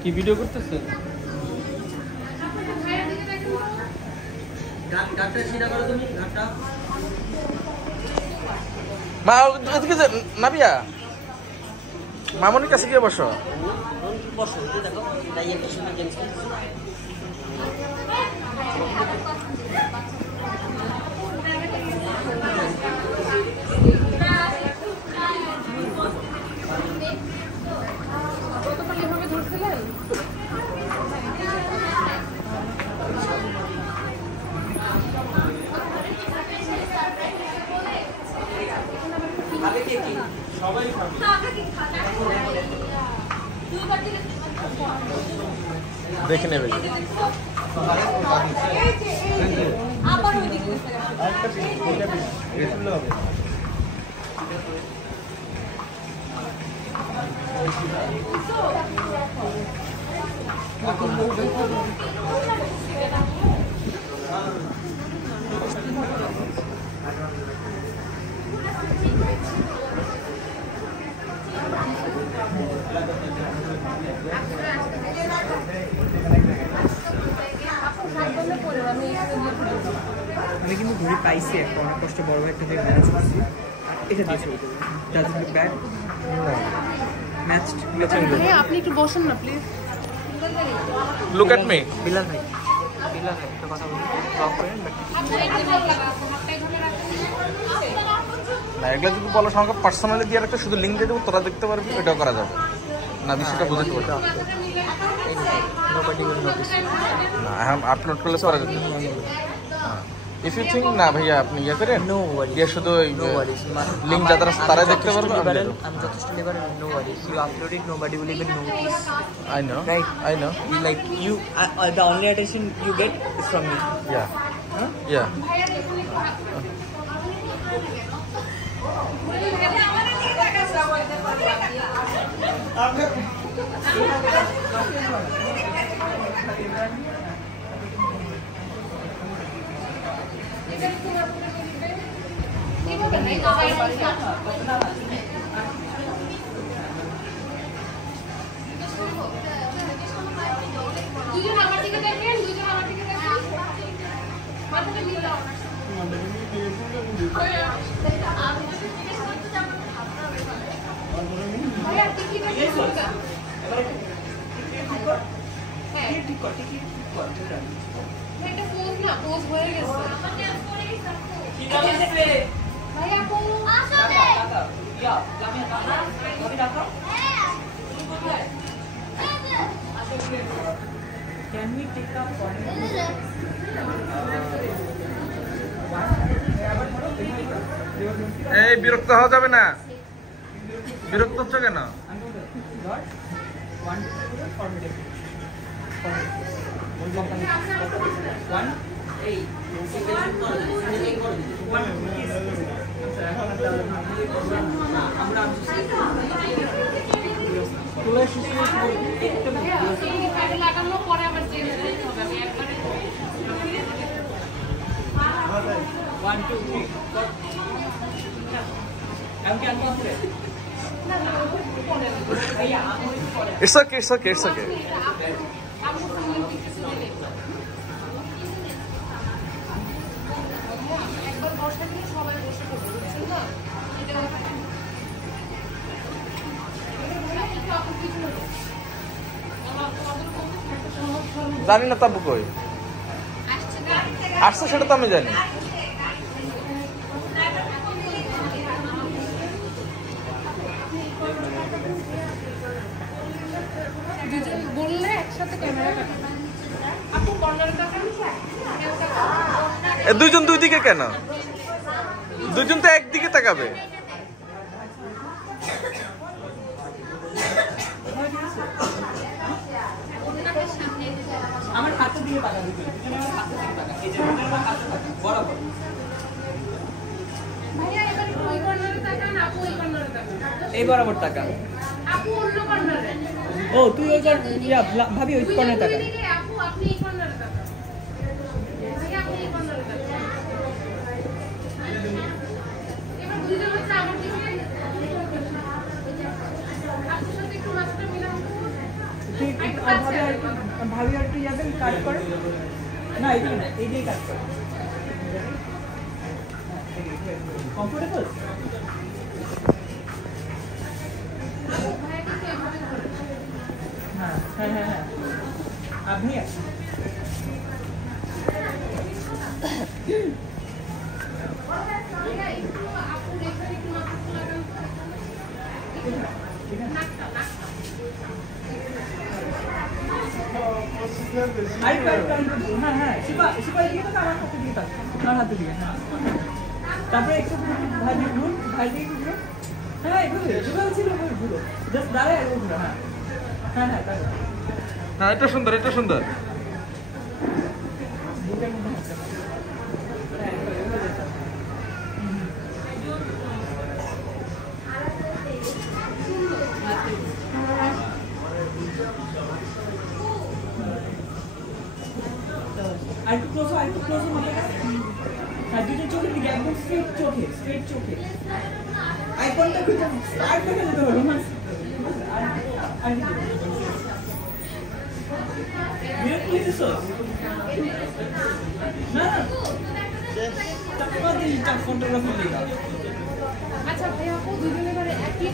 কি ভিডিও করতেছে? মা এদিকে নাবিয়া, মামনির কাছে গিয়ে বসো। দেখে নেবে। আমি কিন্তু ঘুরে পাইছি একটা অনেক কষ্ট বড় একটা জায়গায় ম্যাচ করছি। এটা দিয়ে শুরু করবো। Doesn't look bad. ম্যাচড। আপনি একটু বসুন না please. Look at me. Bilal ভাই একটা কথা বলি, ব্লক করেন বাট না, এগুলো যদি বলো আমাকে পার্সোনালি দিয়ে রাখতে, শুধু লিঙ্ক দিয়ে দেবো, তোরা দেখতে পারবি, এটাও করা যাবে না, বিষয়টা বুঝতে পারবো না। এখন আপলোড করলে পরে ইফ ইউ থিঙ্ক না ভাইয়া আপনি ইয়ে করেন, নো ওয়ারি, ইয়ে শুধু লিঙ্ক যারা তারা দেখতে পারবে। আমি যথেষ্ট liberal, no worry, you upload it, nobody will even notice. I know, right? I know. Like you, the only attention you get is from me. Yeah. Huh? Yeah. দুজন আমার দিকে দেখেন, দুজন আমার দিকে দেখেন, মাথাটা মিলাও না। ভাইয়া কি দেখেন? হ্যাঁ ঠিক কর, এটা পোজ না, পোজ হয়ে গেছে। ঠিক আছে ভাইয়া কোন আসবে? ইয়া লামিয়া টাকা ভাবি টাকা। হ্যাঁ Can we take up এই বিরক্ত হওয়া যাবে না। বিরক্ত হচ্ছে কেন? লাগানো পরে আবার চেঞ্জ করতে হবে। আমি একবারে 1 2 3 আমি কি আনবো আসলে? না না ভাইয়া আমি পরে। It's okay, it's okay, it's okay. একবার বসে দিয়ে সবাই বসে করবে, বুঝছেন না? জানি না তাবু কই আসছে, সেটা তো আমি জানি। বললে একসাথে ক্যামেরা কাটা। আপু কর্নারে তাকান। দুইজন দুই দিকে কেন? দুইজন তো একদিকে তাকাবে। আমার হাতে দিয়ে তাকাবি, আমার হাতে দিয়ে তাকা, এই যে আমার হাতে তাকা বরাবর। ভাইয়া এবার ওই কর্নারে তাকান, আপু ওই কর্নারে তাকান। এই বরাবর তাকা। আপু অন্য কর্নারে। ও তুই ওই ইয়া ভাবি ওই কর্নারে তাকা। আপু আপনি এই কর্নারে তাকান। ভাইয়া আপনি এই কর্নারে তাকান। এবার দুইজন হচ্ছে আমার দিকে। আপু ভাবি আর একটু যাবেন কাট করে না এইদিকে না এইদিকে কাট করে কমফোর্টেবল হ্যাঁ হ্যাঁ হ্যাঁ হ্যাঁ আপনি হ্যাঁ হ্যাঁ শিপা দিকে তো আমার হাতে দিয়ে থাকবে আমার হাতে দিয়ে হ্যাঁ তারপরে একটু ভাজি ঘুর হ্যাঁ এগুলো ছিল ঘুরো জাস্ট দাঁড়ায় ঘুরো হ্যাঁ হ্যাঁ হ্যাঁ তাই হ্যাঁ এটা সুন্দর আরেকটু ক্লোজ মাথা আর দুটো চোখের দিকে একদম স্ট্রেট চোখে আই কন্টাক্ট করতে স্টার্ট করে দিতে হবে রোমান্স আর বিরক্ত হইতেছ না ফটোগ্রাফি দিই আচ্ছা ভাইয়া আপু দুজনে করে একই